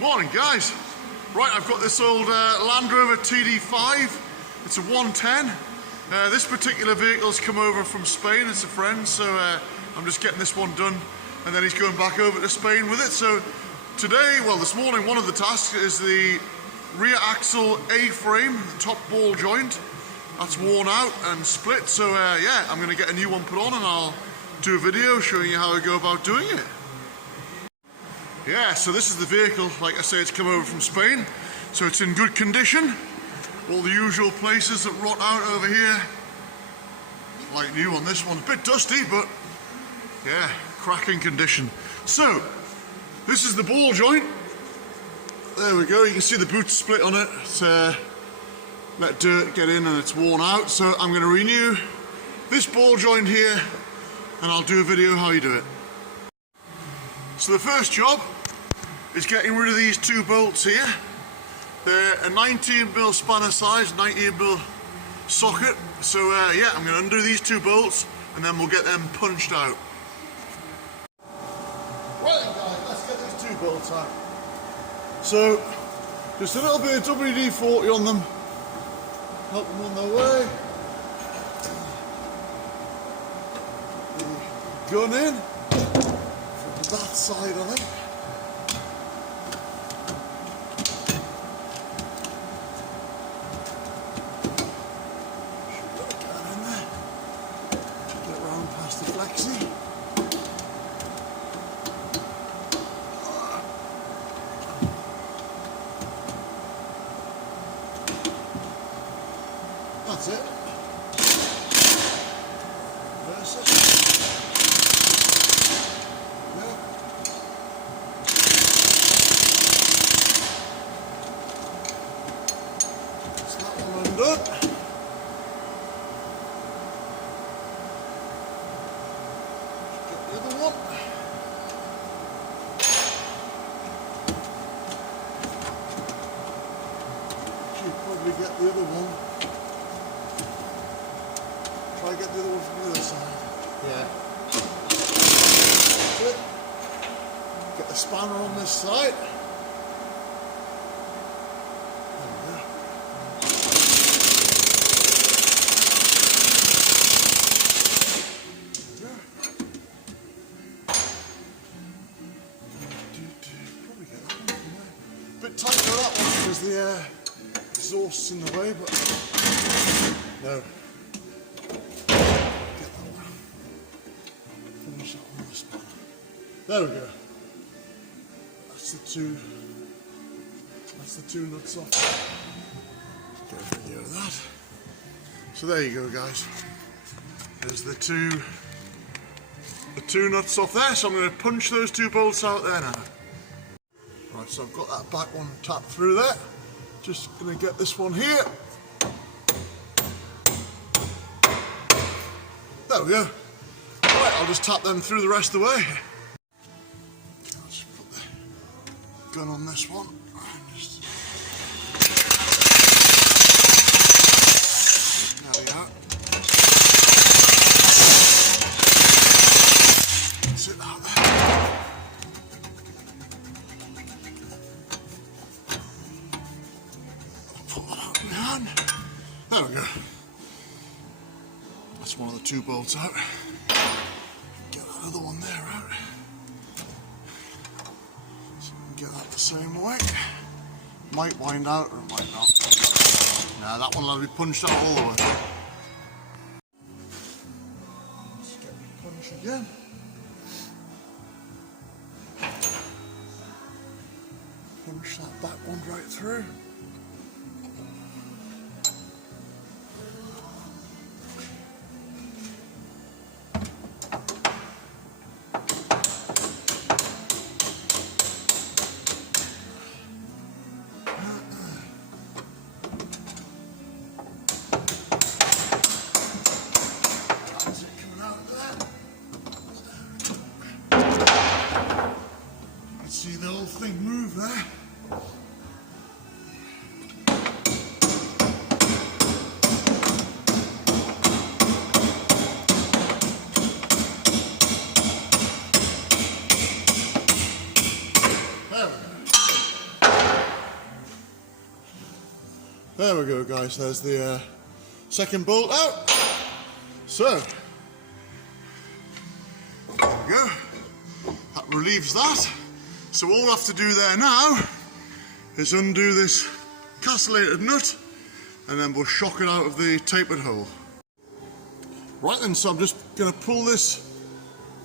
Morning guys. Right, I've got this old Landrover Td5. It's a 110. This particular vehicle's come over from Spain. It's a friend, so I'm just getting this one done and then he's going back over to Spain with it. So today, well this morning, one of the tasks is the rear axle A-frame, the top ball joint. That's worn out and split, so yeah, I'm going to get a new one put on and I'll do a video showing you how I go about doing it. Yeah, so this is the vehicle. Like I say, it's come over from Spain, so it's in good condition. All the usual places that rot out over here. Like new on this one, a bit dusty, but yeah, cracking condition. So, this is the ball joint. There we go, you can see the boot split on it. It's let dirt get in and it's worn out. So I'm going to renew this ball joint here and I'll do a video how you do it. So the first job is getting rid of these two bolts here. They're a 19mm spanner size, 19mm socket. So yeah, I'm going to undo these two bolts and then we'll get them punched out. Right then guys, let's get these two bolts out. So just a little bit of WD-40 on them, help them on their way. The gun in from that side, I think. Past the flexi. That's it. Reverse it. Yeah. That's that one undone. The other one. Should probably get the other one. Try to get the other one from the other side. Yeah. That's it. Get the spanner on this side. There we go. Bit tight for that one because the exhaust's in the way, but no. Get that one. Finish that one with the spanner. There we go. That's the two nuts off. Get a video of that. So there you go guys. There's the two nuts off there, so I'm going to punch those two bolts out there now. Right, so I've got that back one tapped through there. Just going to get this one here. There we go. Right, I'll just tap them through the rest of the way. Okay, I'll just put the gun on this one. There we are. That's it out there. There we go. That's one of the two bolts out. Get that other one there out. So we can get that the same way. Might wind out or it might not. Nah, that one will be punched out all the way. Let's get the punch again. Punch that back one right through. See the whole thing move there. There we go. There we go, guys, there's the second bolt out. So, there we go. That relieves that. So all we have to do there now is undo this castellated nut and then we'll shock it out of the tapered hole. Right then, so I'm just going to pull this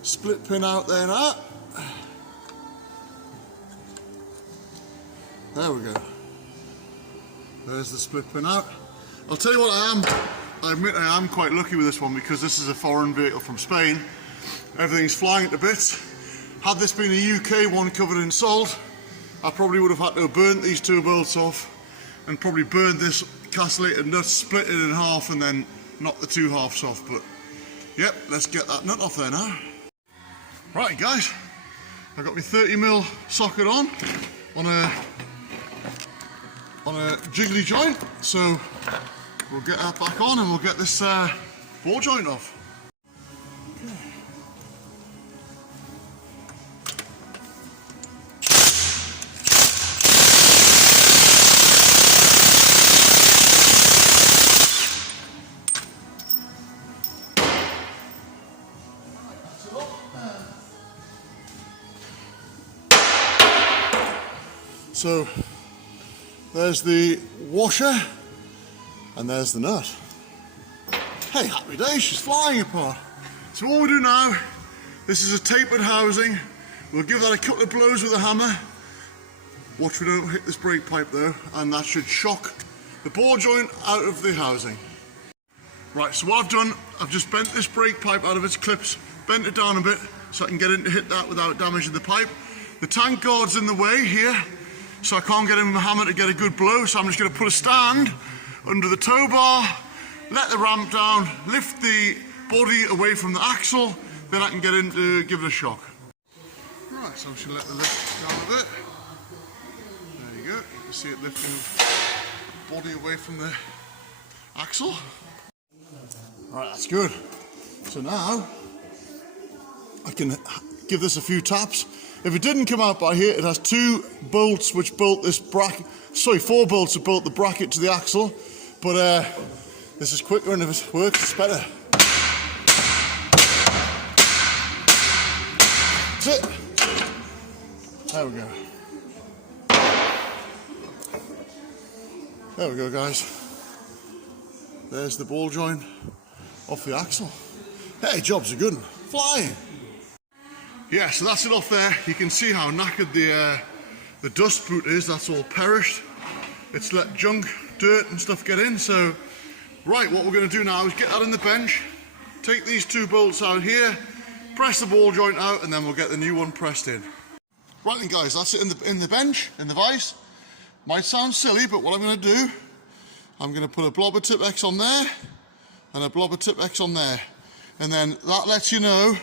split pin out there now. There we go. There's the split pin out. I'll tell you what, I admit I am quite lucky with this one because this is a foreign vehicle from Spain. Everything's flying to bits. Had this been a UK one covered in salt, I probably would have had to have burnt these two bolts off and probably burned this castellated nut, split it in half and then knock the two halves off. But yep, let's get that nut off there now. Right guys, I've got my 30mm socket on a jiggly joint, so we'll get that back on and we'll get this ball joint off. So there's the washer and there's the nut. Hey, happy days, she's flying apart. So what we do now, this is a tapered housing. We'll give that a couple of blows with a hammer. Watch we don't hit this brake pipe though, and that should shock the ball joint out of the housing. Right, so what I've done, I've just bent this brake pipe out of its clips, bent it down a bit so I can get in to hit that without damaging the pipe. The tank guard's in the way here, so I can't get in with my hammer to get a good blow, so I'm just going to put a stand under the tow bar, let the ramp down, lift the body away from the axle, then I can get in to give it a shock. Right, so I should let the lift down a bit. There you go, you can see it lifting the body away from the axle. Right, that's good. So now I can give this a few taps. If it didn't come out by here, it has two bolts which bolt this bracket, sorry, four bolts that bolt the bracket to the axle, but this is quicker and if it works, it's better. That's it. There we go. There we go, guys. There's the ball joint off the axle. Hey, job's a good one. Flying. Yeah, so that's it off there. You can see how knackered the dust boot is. That's all perished. It's let junk, dirt and stuff get in. So, right, what we're going to do now is get that in the bench, take these two bolts out here, press the ball joint out, and then we'll get the new one pressed in. Right then guys, that's it in the bench, in the vise. Might sound silly, but what I'm going to do, I'm going to put a blobber tip X on there, and a blobber tip X on there. And then that lets you know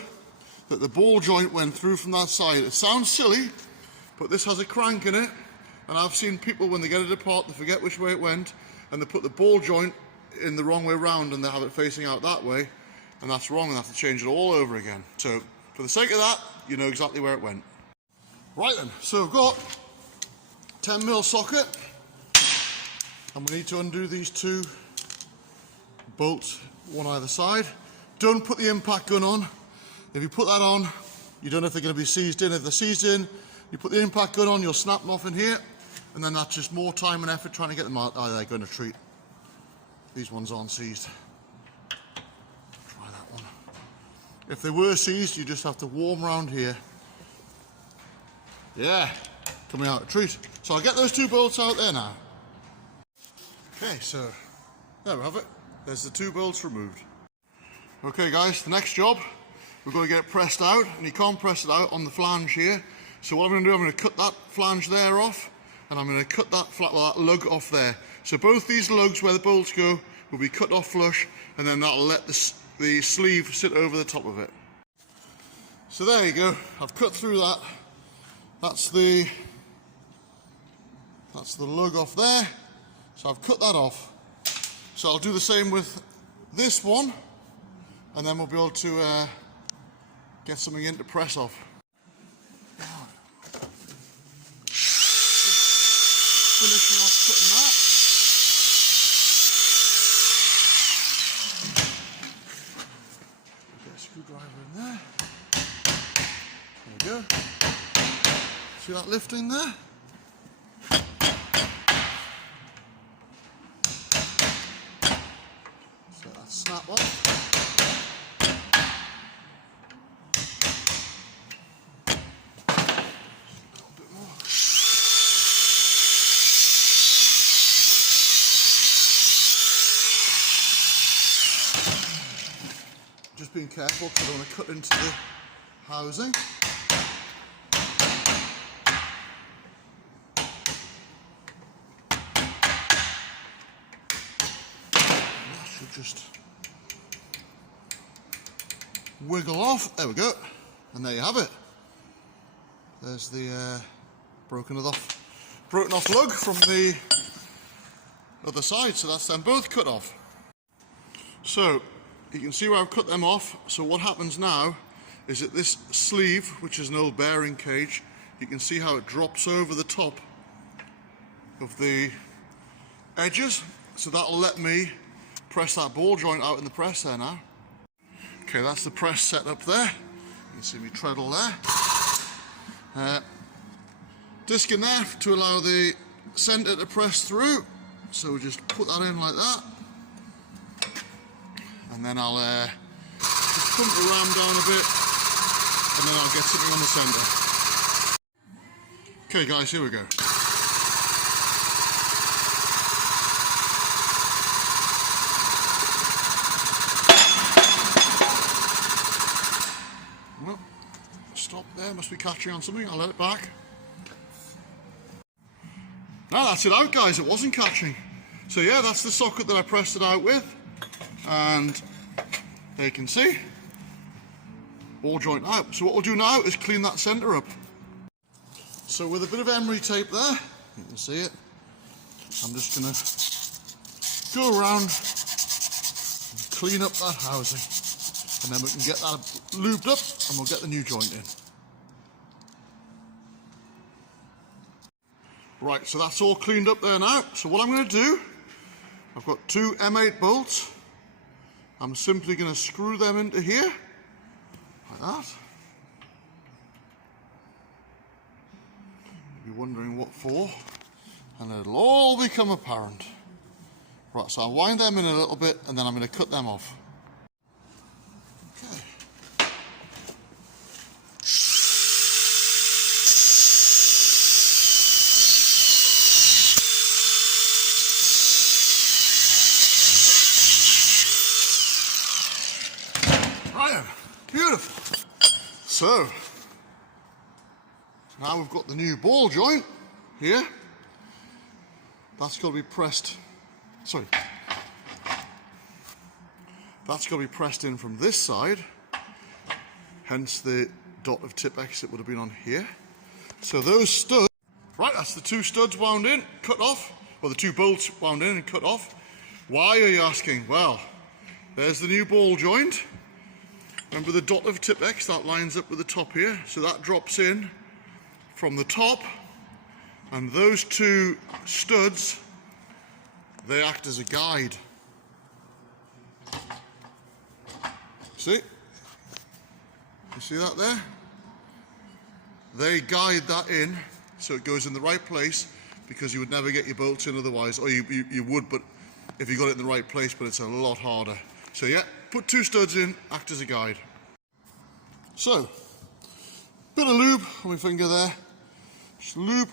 that the ball joint went through from that side. It sounds silly, but this has a crank in it, and I've seen people when they get it apart, they forget which way it went, and they put the ball joint in the wrong way round and they have it facing out that way, and that's wrong and they have to change it all over again. So for the sake of that, you know exactly where it went. Right then, so I've got 10mm socket, and we need to undo these two bolts, one either side. Don't put the impact gun on. If you put that on, you don't know if they're going to be seized in. If they're seized in, you put the impact gun on, you'll snap them off in here, and then that's just more time and effort trying to get them out. Oh, they're going to treat. These ones aren't seized. Try that one. If they were seized, you just have to warm around here. Yeah, coming out a treat. So I'll get those two bolts out there now. Okay, so there we have it. There's the two bolts removed. Okay guys, the next job, we're going to get it pressed out, and you can't press it out on the flange here. So what I'm going to do, I'm going to cut that flange there off, and I'm going to cut that that lug off there. So both these lugs where the bolts go will be cut off flush, and then that'll let the sleeve sit over the top of it. So there you go, I've cut through that. That's the lug off there. So I've cut that off. So I'll do the same with this one, and then we'll be able to get something in to press off. Finishing off cutting that. that lifting there? So that snap off. Just being careful because I don't want to cut into the housing. That should just wiggle off. There we go. And there you have it. There's the broken off lug from the other side. So that's them both cut off. So you can see where I've cut them off. So what happens now is that this sleeve, which is an old bearing cage, you can see how it drops over the top of the edges. So that'll let me press that ball joint out in the press there now. Okay, that's the press set up there. You can see me treadle there. Disc in there to allow the centre to press through. So we just put that in like that. And then I'll just pump the ram down a bit, and then I'll get something on the centre. Okay guys, here we go. Well, stop there, must be catching on something, I'll let it back. Now that's it out guys, it wasn't catching. So yeah, that's the socket that I pressed it out with. And there you can see, ball joint out. So what we'll do now is clean that centre up. So with a bit of emery tape there, you can see it, I'm just going to go around and clean up that housing. And then we can get that lubed up and we'll get the new joint in. Right, so that's all cleaned up there now. So what I'm going to do, I've got two M8 bolts. I'm simply going to screw them into here, like that. You're wondering what for, and it'll all become apparent. Right, so I'll wind them in a little bit, and then I'm going to cut them off. Okay. Beautiful. So now we've got the new ball joint here. That's got to be pressed. Sorry. That's got to be pressed in from this side. Hence the dot of tip X that would have been on here. So those studs. Right, that's the two studs wound in, cut off. Or the two bolts wound in and cut off. Why are you asking? Well, there's the new ball joint. Remember the dot of tip X, that lines up with the top here, so that drops in from the top, and those two studs, they act as a guide. See? You see that there? They guide that in so it goes in the right place, because you would never get your bolts in otherwise, or you would, but if you got it in the right place, but it's a lot harder. So yeah, put two studs in, act as a guide. So, bit of lube on my finger there. Just lube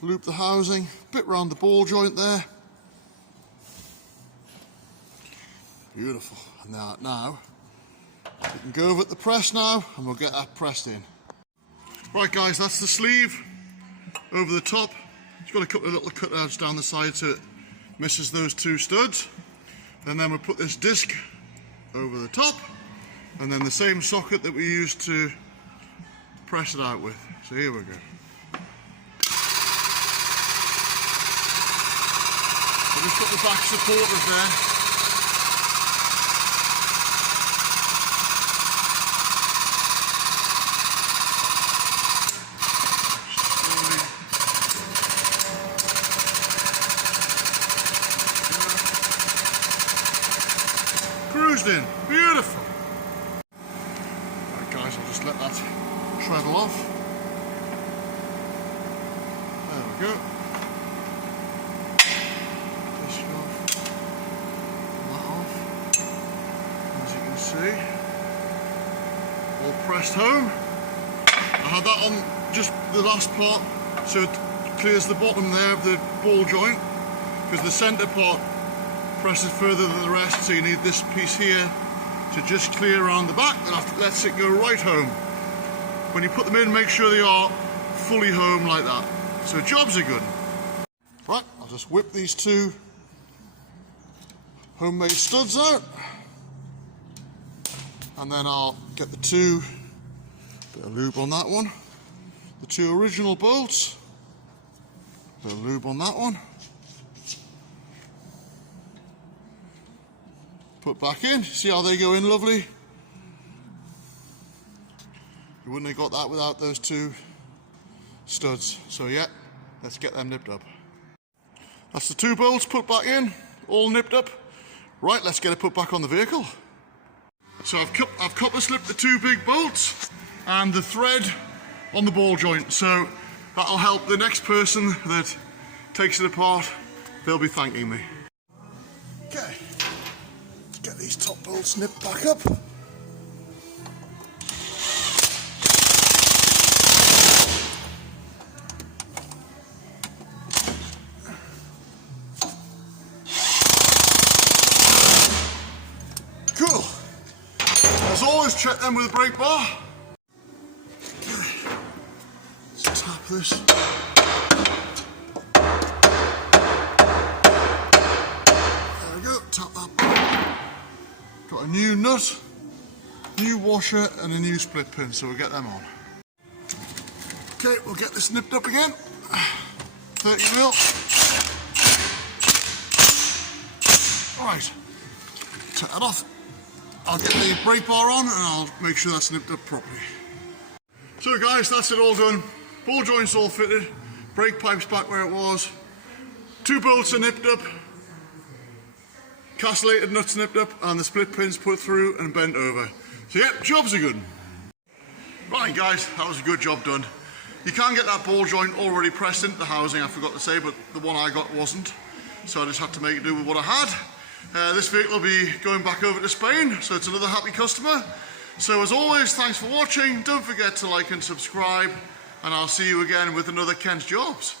the housing, bit round the ball joint there. Beautiful. And now we can go over at the press now, and we'll get that pressed in. Right guys, that's the sleeve over the top. It's got a couple of little cutouts down the side so it misses those two studs. And then we'll put this disc over the top, and then the same socket that we used to press it out with. So here we go. So we've got the back supporters there. Cruised in, beautiful. Right guys, I'll just let that treadle There we go. This off. That off. As you can see, all pressed home. I had that on just the last part, so it clears the bottom there of the ball joint, because the centre part presses further than the rest, so you need this piece here to just clear around the back, then after lets it go right home. When you put them in, make sure they are fully home like that. So jobs are good. Right, I'll just whip these two homemade studs out, and then I'll get the two, bit of lube on that one, the two original bolts, bit of lube on that one, put back in. See how they go in lovely? You wouldn't have got that without those two studs. So yeah, let's get them nipped up. That's the two bolts put back in, all nipped up. Right, let's get it put back on the vehicle. So I've copper slipped the two big bolts and the thread on the ball joint. So that'll help the next person that takes it apart. They'll be thanking me. Okay. Get these top bolts nipped back up. Cool. As always, check them with a brake bar. Okay. Let's tap this. There we go, tap that. Got a new nut, new washer and a new split pin, so we'll get them on. Okay, we'll get this nipped up again. 30mm. Right, take that off. I'll get the brake bar on and I'll make sure that's nipped up properly. So guys, that's it all done. Ball joints all fitted, brake pipes back where it was, two bolts are nipped up, castellated nuts nipped up, and the split pins put through and bent over. So yeah, jobs are good. Right guys, that was a good job done. You can get that ball joint already pressed into the housing, I forgot to say, but the one I got wasn't. So I just had to make do with what I had. This vehicle will be going back over to Spain, so it's another happy customer. So as always, thanks for watching. Don't forget to like and subscribe, and I'll see you again with another Kent's Jobs.